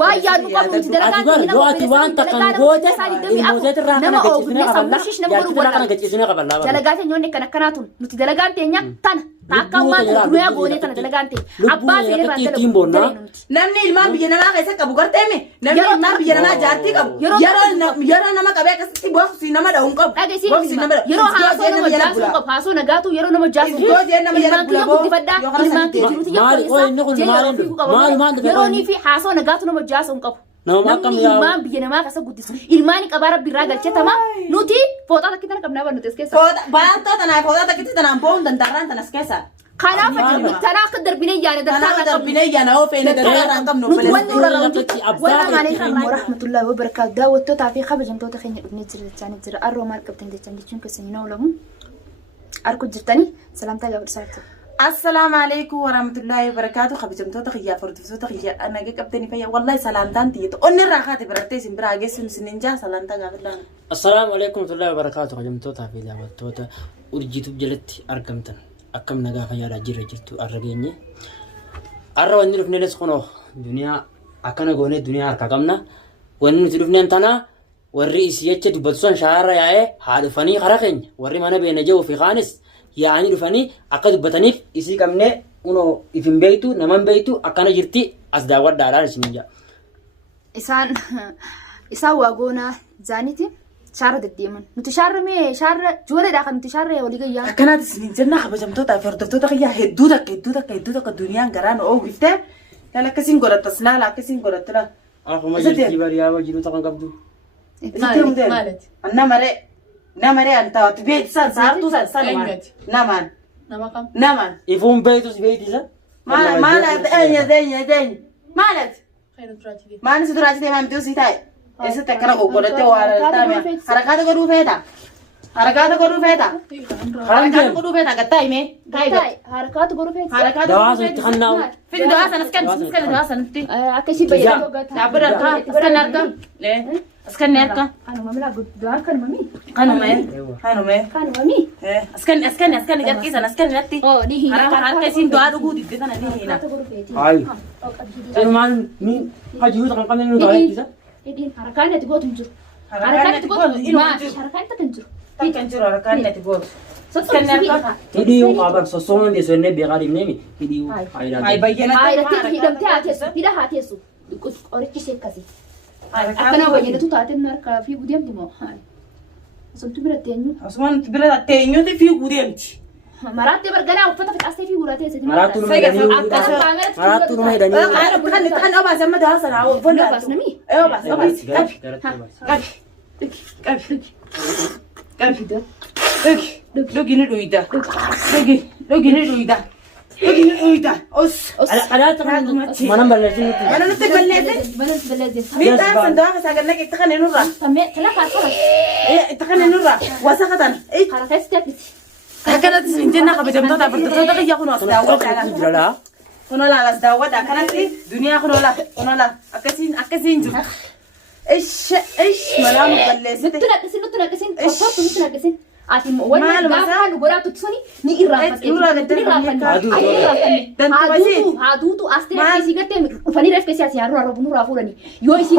ويا نقابل تدرجات دلوقتي وانت كان جوده الموزات الراقنه قتيسنا قبل دلجات نيوني كناتون نتي دلجات تينيا تنا تاكما دنيا غوني تنا دلجات عباس namni ilmaan biyya namaa keessa qabu garteemi namni ilmaan biyya namaa jaartii qabu yeroo nama qabee akkasitti boqsi nama dha'uun qabu boqsi nama yeroo haasoo nama jaasu qabu haasoo nagaatu yeroo nama jaasu nama jala bulaboo yeroo ni fi haasoo nagaatu nama jaasu qabu ilmaan biyya namaa keessa guddisu ilmaan qabaa rabbi irraa galchatama nuti fooxaa takkitti qabnaa barnoota as keessa baatoo tanaa fooxaa takkitti tanaan bo'uun dandaarraan tanas keessa خلاص ترى قدر بني انا قدر بني انا هو فين دغران قمنا ولا عليكم ورحمه الله وبركاته داوتو تعفي خبجن تو تخين ابن جري ثاني جري ارو ماركبتن دچن كسنينو لهم اركو جرتني سلامتا غبر ساعتو السلام عليكم ورحمه الله وبركاته خبجن تو تخيا فرتو تخيا انا قبتني فيا والله سلامتان تي ان راخات برتي سمبراغي سننجا سلامتا غبر السلام عليكم ورحمه الله وبركاته خبجن تو تعفي داوتو urjitu jalatti argamtan akkam nagaa fayyaadha jirra jirtu arrageenye arra wanni dhufnees kuno duniyaa akkana goone duniyaa harka qabna wanni nuti dhufneen tana warri isi jecha dubbatsuun shaara yaa'ee haa dhufanii kara keenya warri mana beena jehu fi kaanis yaa'anii dhufanii akka dubbataniif isii qabnee uno ifin beeytu naman beeytu akkana jirti as daawwadhaadhaan isin jaa isaan waa goonaa zaaniti شارة الديمن نتشارة مي شارة جودة داخل نتشارة يا ولي جيا كانت سنين جنة خبجمتوتا فردفتوتا خيا هدودك الدنيا غران او غفته لا كسين غرت تسلا لا كسين غرت لا اخو ما جيتي بريا وجيرو تكن قبدو مالت انا مري انت تبيت صارتو سان نمان نمان يفون بيتوس بيتيزا مالت دين مالت خير تراجي ما نسدراجي ما مدوسي تاي ऐसे तकरा को करते हो में हरकत करू फेता हरकत करू फेता गत्ता में हरकत करू फेता दवा से खन्ना फिर दवा सनस्कन दवा सनती कैसी भैया याबर का ले اسكن نركا انا ماملا دوا كان مامي كانوا مامي اسكن قد كيس انا اسكن نتي ني حركه سين دوا دغو دي انا ني هنا هاي سلمان مين حجيو تكن قمن دوا كيسا إدين حركانة تقول تنجر حركانة تقول حركانة تنجر تنجر حركانة تقول هديو قابر سوسون دي سنة بيغاري مني هديو هاي بينات هاي هدم تاتيسو بلا هاتيسو يقول أوريكي شيء كذي أنا بينات تاتين نركا في بديم دمو هاي أصلا تبرد تينيو أصلا تبرد تينيو تي في بديم مرات برجلا وفتح في أصلي في وراتي سيدي مرات ما يدني تخن أبا زم ده هسنا أو فن بس نمي أيوة بس لوجي نرويدا أوس على تكلم ما نبلشين أنا نتبلزين مين تعرف ده هسا قلنا كي تخن نورا تمام ثلاثة خلاص إيه تخن نورا وسخطن إيه خلاص تبتي كانت سنتنا خبجمتوتا فردفتوتا خيا كنا لا كنا لا أصداودا كانت دنيا كنا لا أكسين جو إيش ملام بلزت نتناقسين عاتم ولا قاعد ولا تتصني نيرافت هادوتو أستري كيسي قتم فني رف كيسي أسيارو ربنا رافورني يويسي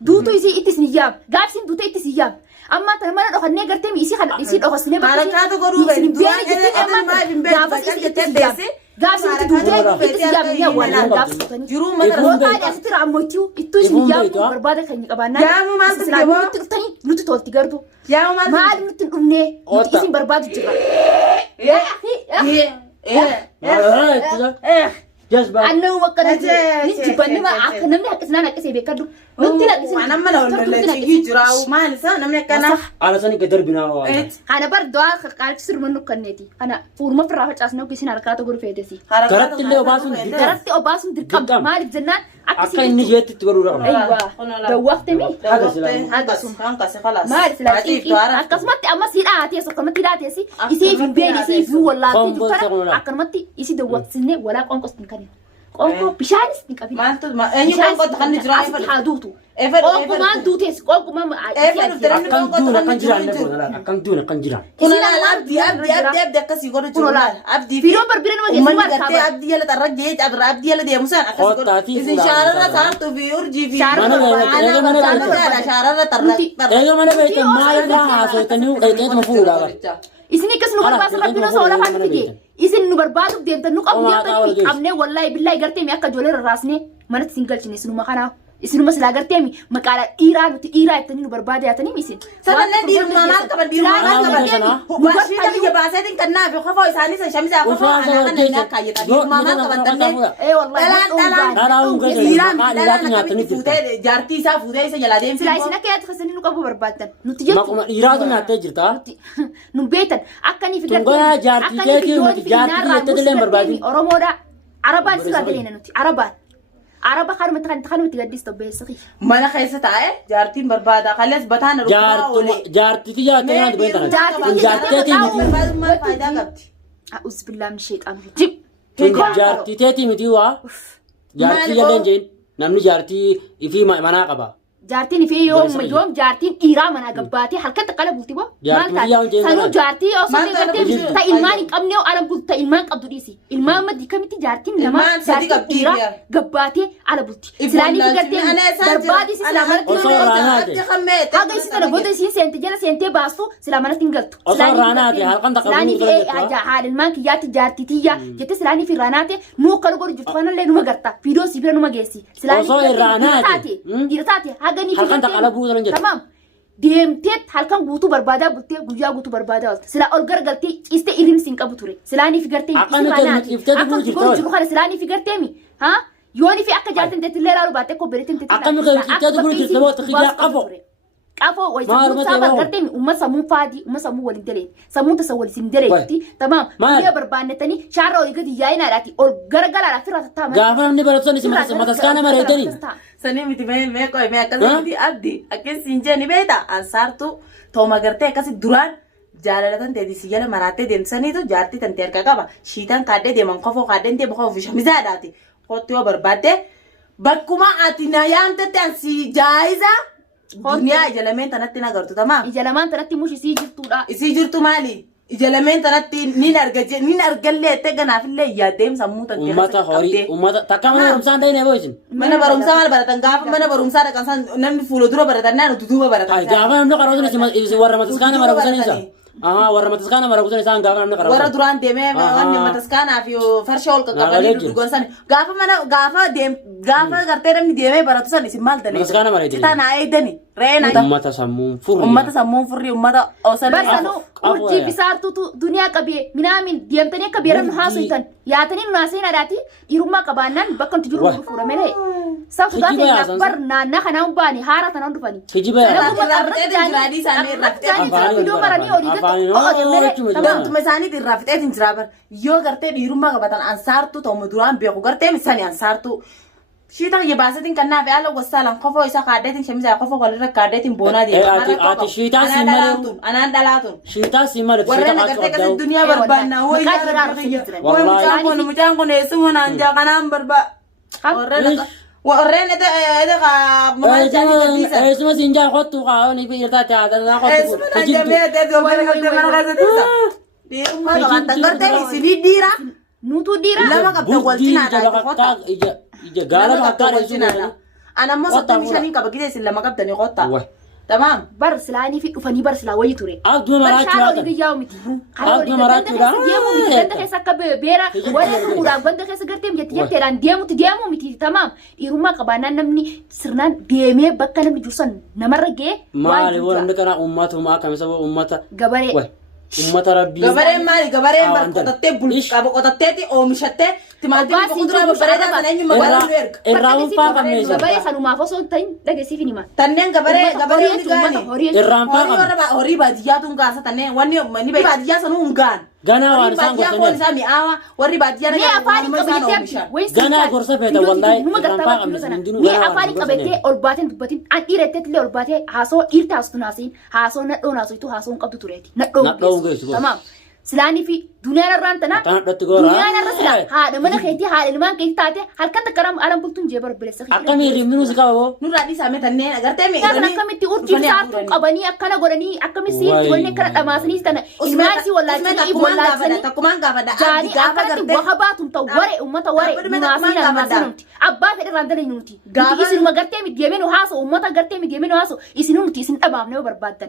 دوتو يسي إتسنيام قابسين دوتو إتسنيام أما تمام لو خدنا قرتي ميسي خد يصير أو خسنة بس حركات غروب قابس إتدوتي إتسيام يا ولا قابس جروم مثلا قاعد أستر عموتيو إتوش نيام بربادة خلني كبارنا يا مو ما تبغى تاني نوتي تولتي قردو يا مو ما عاد نوتي نقولني إسم بربادة جرا جذبة أنا وقنا نجيبني ما أكنا من هكذا نكسي بكردو نوتي نكسي أنا ما لو نلاقي جراو ما نسا نمني كنا على سني قدر بنا أنا برضو قالت سر منو كنيتي أنا فورما في الرافع أصلا كيسين حركات غرو فيدسي قرأت اللي أباسون قرأت أباسون دركب ما عرف زنان أكيد نجيت تقولوا أيوة دوّقت مي هذا سون خلاص ما عرف لا أكسمت أما سير آتي كمتي لا تيسي يسي في بيت يسي في ولا تيجي أكرمتي يسي دوّقت سنة ولا قنقص كني Qoonqoo bishaanis ni qabina. Maaltu eenyu qoonqoo kan ni jira Asitti haa duutu. Efer Qoonqoo maal duutees qoonqoo maal akkam duuna kan jiran. Kuna abdi akkasii godhu jiru abdi Firoo barbira nama geessu ummanni waan gartee qaba. abdi yala xarra jee cabra abdi yala deemusan akkasii godhu Qottaatii isin shaararra saartu fi urjii fi shaararra xarra Eega mana beektan maal irraa haasawatanii qeeqeetuma fuudhaa bara. Isin akkas nu barbaasan rabbina soo lafaan fide. Isin nu barbaaduuf deemtan nu qabu deemtan qabnee wallahi billahi gartee mi akka ijoollee rarraasnee manatti isin galchine isinuma kanaaf. Isinuma silaa gartee mi maqaala dhiiraa nuti dhiiraa jettanii nu barbaade yaatanii isin. Sanallee dhiirummaa maal qaban dhiirummaa maal qaban waashii kan biyya baaseetiin kan naaf kofoo isaanii san shamisaa kofoo anaa kan inni akka ayyata dhiirummaa maal qaban tanneen dhalaan fuutee jaartii isaa fuutee isa jalaa deemsi. Silaa isin akka yaaddu keessanii nu qabu barbaaddan nuti jechuudha. Maquma dhiiraatu nyaattee jirta. Nu beektan akkanii fi Tungoyaa jaartii keetii nuti jaartii jettee illee barbaadin. Oromoodha Arabaan sirraa galeena nuti Arabaan. Araba kanumatti gaddista beesaqi. Mana keessa taa'ee jaartiin barbaada kalees bataan rukutaa oolee. Jaartii jaattee nyaatu beektan. Jaartii miti. Barbaadummaan faayidaa qabdi. A'udhu billahi min shaytaan rajim. Jaartii teetii miti waa. Jaartii jalleen jeen namni jaartii ifii manaa qaba. Jaartiin fi yoom jaartiin dhiiraa mana gabbaatee halkan taqqala bulti boo. Jaartii yaa hojii sanuu jaartii osoo gartee ta ilmaan hin qabne ala bulti ta ilmaan qabdu dhiisi. Ilmaan maddi kamitti jaartiin lama jaartii dhiiraa gabbaatee ala bulti. Silaanii fi gartee barbaadi si silaa manatti haga isi tana booda isiin seente jala seentee baastu silaa manatti hin galtu. Silaanii fi haadha ilmaan kiyyaatti jaartii tiyya jette silaanii fi irraanaate nuu akka godhu jirtu kanallee numa garta. Fiidoo si bira numa geessi. Silaanii fi dhiira taate halkan taqala buutan jedhu. Tamam. Deemtee halkan guutuu barbaadaa bultee guyyaa guutuu barbaadaa oolte. Sila ol gargaltee ciistee irimsi hin qabu ture. Silaanii fi gartee Akka jiru kana silaanii fi gartee mi? Ha? Yooni fi akka jaartin teetillee laalu baattee kobbeleetin teetillee. Akka nuti ciistee bulu jirtu boo xiqqaa qafo. Qafoo wayisa saaba gartee mi umma sammuu faadii umma sammuu waliin dalee sammuu tasa waliin daleetti tamam. Biyya barbaannatanii shaarra olii gadi yaa'inaadhaati ol gargaraadhaaf firraa tattaama. Gaafa namni baratoonni si mataskaana mareetanii. Sanii miti mee qoy mee akkasii abdi akkasii hin jeeni beeta ansaartu tooma gartee akkasii duraan jaalalatan teeti si jala maraattee deemsaniitu jaartii tante harka qaba shiitan kaaddee deeman kofoo kaaddee deeman kofoo shamizaadhaati kootti yoo barbaadde bakkuma ati na yaamtetti ansi jaayiza duniyaa ijalameen tanatti nagartu tamaa. Ijalamaan tanatti mushi isii jirtuudha. Isii jirtu maali? Ijalameen tanatti nin argallee ettee ganaafillee yaaddeem sammuu tante. Ummata horii ummata takka mana barumsaan ta'in eeboo isin. Mana barumsaa maal baratan gaafa mana barumsaa dhaqan san namni fuula dura baratan naan ututuuba baratan. Gaafa namni qarootan isin warra mataskaana marakusan isa. Warra mataskaana marakusan isaan gaafa namni qarootan. Warra duraan deemee wanni mataskaanaa fi farsha ol qaqqabanii durgoon san gaafa mana gaafa gartee namni deemee baratu san isin maal dalee. Mataskaana mareetini. Citaa naa eegdani. Reena. Ummata sammuun furri. Ummata sammuun furri ummata osan. Barsanuu urjii bisaartuutu duniyaa qabee minaamin deemtanii akka beeran haasuutan yaatanii naaseen adaati dhiirummaa qabaannaan bakka nuti jiru fuudhamee ta'e. Sabsu taatee bar naannaa kanaan baane haara tanaan dhufanii. Kijiba yaa. Gamtuma isaaniitiin raafixeetiin jira bar yoo gartee dhiirummaa qabatan ansaartu ta'u duraan beeku gartee misani ansaartu. Shiita ya baasatiin kan naaf yaala wasaalan kofoo isaa kaaddeetiin shamisaa kofoo walirra kaaddeetiin boonaa deema. Ati shiitaa si malee. Anaan dhalaatun. Shiitaa si malee. Warreen agartee akkasii duniyaa barbaadna. Mucaan kun eessuma naan jaa kanaan barbaada. Warreen eessuma siin jaa kottu qaawanii fi irraa taa'atanaa kottu. Eessuma naan jamee mana keessatti. Dhiirummaa qabaatan gartee isinii dhiira. Nutu dhiira. Lama qabda walcinaadha. Gaala bakka walcinaadha. Anammoo soddomii shanii qaba gidee isin lama qabdanii qotta. Tamam. Bar silaanii fi dhufanii bar silaa wayii ture. Abduma maraachuu laata. Biyyaa miti. Abduma maraachuu laata. Deemuu miti ganda keessa akka beera wayii fuudhaaf ganda keessa gartee jetteedhaan deemuu miti tamam. Dhiirummaa qabaannaan namni sirnaan deemee bakka namni jirsan namarra ga'ee. Maali wanti kana uummatuma akkamisa uummata. Gabaree. Ummata rabbii. Gabareen maali? Gabareen qotattee bulqaba qotatteeti oomishattee timaatimii boqoturaa babbareedaa sana eenyu magaalaa nu erga. Irraan faa qabneessa. Gabaree sanumaaf osoo hin ta'in dhageessiif hin himan. Tanneen gabaree hundi gaani. Irraan faa qabne. Horii baadiyyaatu hin gaasa tanneen wanni baadiyyaa sanuu hin gaan. Ganaa waan isaan gorsanii. Baadiyyaa isaa mi'aawa warri baadiyyaa nagaa nama isaan oomishan. Ganaa gorsa feeta wallahi irraan faa qabne hundinuu ganaa waan afaan qabatee ol baateen dubbatiin an dhiiretteetillee ol baatee haasoo dhiirta haastu naasiin haasoo nadhoo naasootu haasoo hin qabdu tureeti. Nadhoo geessu. Tamam. سلاني في دنيا الرانتنا دنيا الرسلا هذا من خيتي هذا اللي ما كنت تاتي هل كنت كرام ألم بلتون جبر بلسخي أكمل يرمينو سكابو نور دي سامي تنين أقدر تمي أنا كم تقول تيجي ساعة أباني أكنا قرني أكمل سير تقولني كرا أماسني استنا إسماعيل ولا تيجي ولا سني تكمان قابدا جاني أكنا وهبات توري أمة وري ناسينا ناسينوتي أبا في الرندل ينوتي إسن ما قرتي مديمين وحاسو أمة قرتي مديمين وحاسو إسنونتي إسن أبامنا وبربادن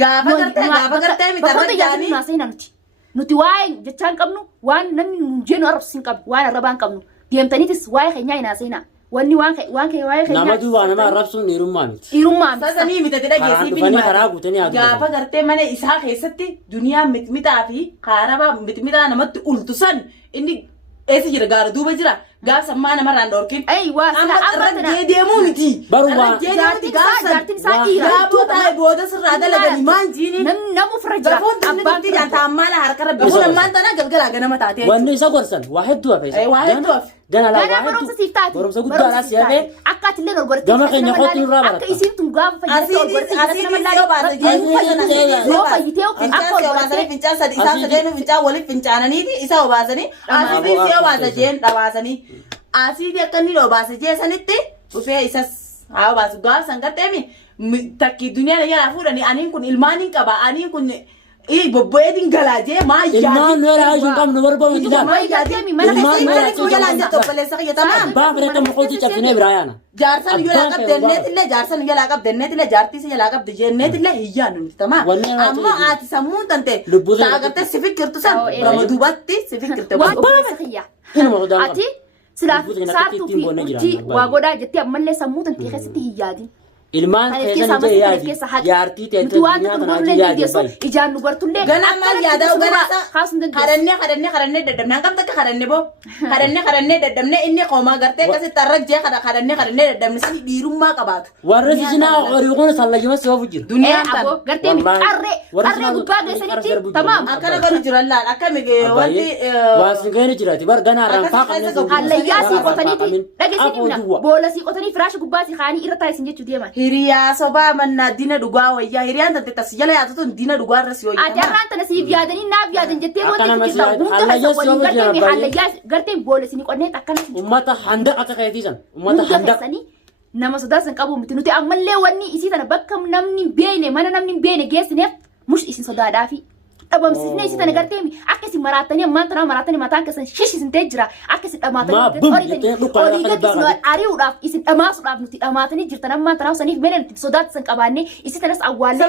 قابا قرتي مترجع جاني ناسينا نوتي nuti waa'ee jechaan qabnu waan namni jennu arrabsin qabnu waan arrabaan qabnu deemtaniitis waa'ee keenyaa hin haaseenaa wanni waan waa'ee keenyaa nama duwwaa nama arrabsuun dhiirummaa miti dhiirummaa miti sasanii mitatti dhageessii dhufanii karaa guutanii haa gaafa gartee mana isaa keessatti duniyaa mitmitaa fi kaaraba mitmitaa namatti ultusan inni eessa jira gaara duuba jira gaaf sammaa namarraan dhorkin amma irra deemuu miti barumaa jaartiin isaa dhiira gaabota booda sirraa dalaganii maan jiini namu fira jira gafoon tunni jaanta ammaala harka rabbi kun ammaan tana galgalaa ganama taatee wanni isa gorsan waa hedduu hafe waa hedduu hafe gana laa Gana barumsa siif taati. barumsa guddaadhaa si hafe akka ati illee dorgortee gama keenya kootu nurraa barata akka isiin tun gaafa fayyadamte yoo fayyitee akka dorgortee fincaan sadi isaan sadeenu fincaan waliif fincaananiiti isa obaasanii asiitiin si obaasa jeen dhabaasanii asiitii akka inni obaasa jeesanitti dhufee isas haa obaasu gaaf san garteemi takki duniyaa jalaa fuudhanii aniin kun ilmaan hin qaba aniin kun bobba'ee dingalaa jee maa ilmaan nu yaa hin qabnu barbaadu jidaan baa fira kan moqooti cabsinee biraa yaana jaarsan yoo laa qabde neetillee jaarsan yoo laa qabde neetillee jaartiisa yoo laa qabde jee neetillee hiyyaan nuti tamaa ammoo ati sammuun tante taagartee si fikirtu san gama duubatti si fikirte ati silaaf saartuu fi urjii waa godhaa jettee ammallee sammuu tantee keessatti hiyyaadin. ilmaan keessan jee yaadi jaartii teessoo duniyaa kanaa yaadi bai ijaan nu gartullee gana maal yaada ganasa kadannee daddabne hangam takka kadannee daddabne inni qoomaa gartee akkasitti tarrajjee kadannee daddabne sani dhiirummaa qabaatu warra sisinaa horii kun sallayyuma si oofu jira duniyaan abo gartee qarree gubbaa geessanitti tamaam akkana godhu jiran laal akkami wanti waan sin keeni jiraati bar ganaa raanfaa kanneen hallayyaa sii qotaniiti dhageessinimna boola sii qotanii firaashi gubbaa sii kaanii irra taa'isin jechuu deeman hiriyaa sobaa mannaa dina dhugaa wayyaa hiriyaan tante tas jala yaatutu dina dhugaa irra si wayyaa ajarraan tana siif yaadanii naaf yaadan jettee wanti jirta hunda keessa waliin gartee hallayyaa gartee boola sii qonnee akkana ummata handa akka keetiisan ummata handa nama sodaasan qabu miti nuti ammallee wanni isii tana bakka namni beene mana namni beene geessineef mush isin sodaadhaafi dhabamsiisnee isii tana gartee akka isin maraatanii ammaan tana maraatanii mataan keessan shishisintee jira akka isin dhamaatanii horii gaddisnoo ari'uudhaaf isin dhamaasuudhaaf nuti dhamaatanii jirtan ammaan tana saniif mene nuti sodaatisan qabaannee isii tanas awwaallee